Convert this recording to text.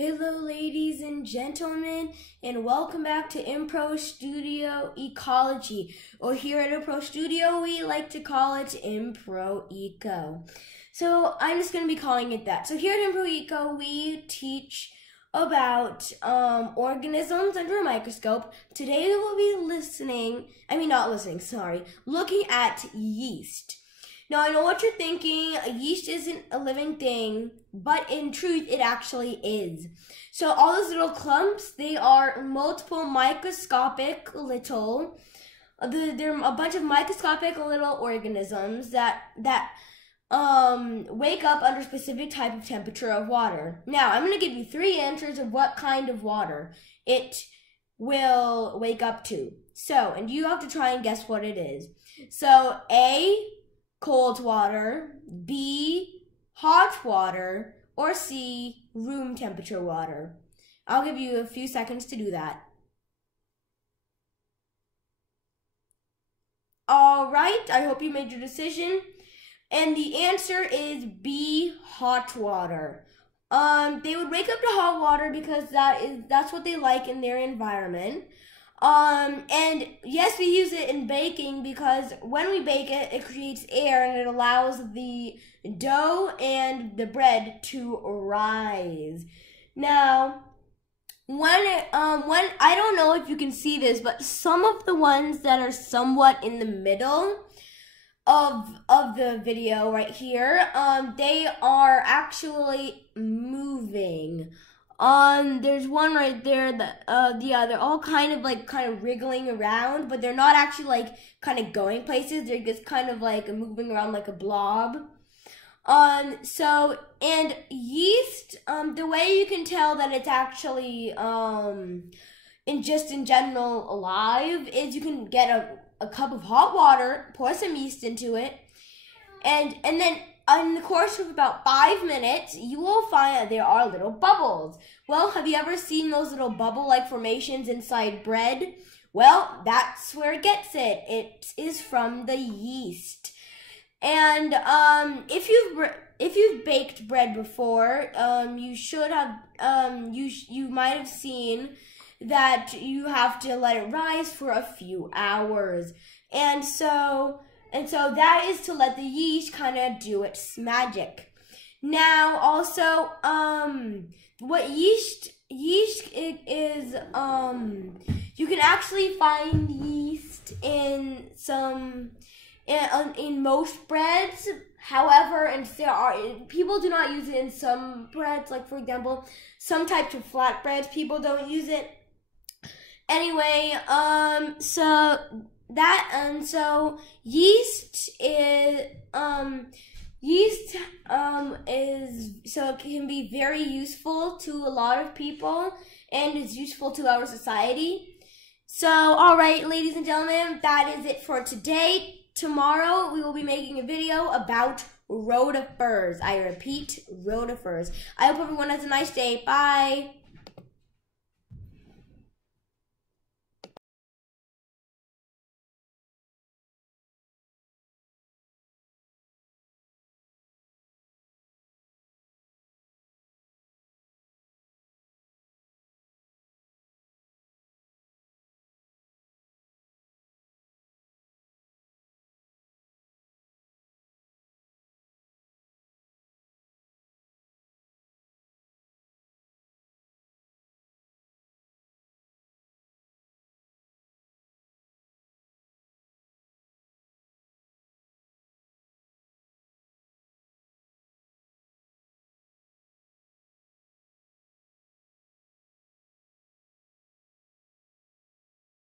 Hello ladies and gentlemen, and welcome back to IMPRO Studio Ecology, or here at IMPRO Studio we like to call it IMPRO ECO. So I'm just going to be calling it that. So here at IMPRO ECO we teach about organisms under a microscope. Today we will be looking at yeast. Now, I know what you're thinking, a yeast isn't a living thing, but in truth, it actually is. So all those little clumps, they are multiple microscopic little, they're a bunch of microscopic little organisms that wake up under a specific type of temperature of water. Now, I'm going to give you 3 answers of what kind of water it will wake up to. So, and you have to try and guess what it is. So, A, cold water, B, hot water, or C, room temperature water. I'll give you a few seconds to do that. All right, I hope you made your decision. And the answer is B, hot water. They would wake up to hot water because that's what they like in their environment. And yes, we use it in baking because when we bake it, it creates air and it allows the dough and the bread to rise. Now, when I don't know if you can see this, but some of the ones that are somewhat in the middle of the video right here, they are actually moving. There's one right there that, they're all kind of wriggling around, but they're not actually kind of going places. They're just kind of moving around like a blob. So, and yeast, the way you can tell that it's actually, in general alive is you can get a cup of hot water, pour some yeast into it, and then in the course of about 5 minutes, you will find that there are little bubbles. Well, have you ever seen those little bubble-like formations inside bread? Well, that's where it gets it. It is from the yeast. And if you've baked bread before, you should have you might have seen that you have to let it rise for a few hours. And so that is to let the yeast kind of do its magic. Now, also, what yeast is, you can actually find yeast in most breads. However, and people do not use it in some breads, like for example, some types of flatbreads, people don't use it. Anyway, so yeast is so it can be very useful to a lot of people and is useful to our society. So, all right, ladies and gentlemen, that is it for today. Tomorrow we will be making a video about rotifers. I repeat, rotifers. I hope everyone has a nice day. Bye.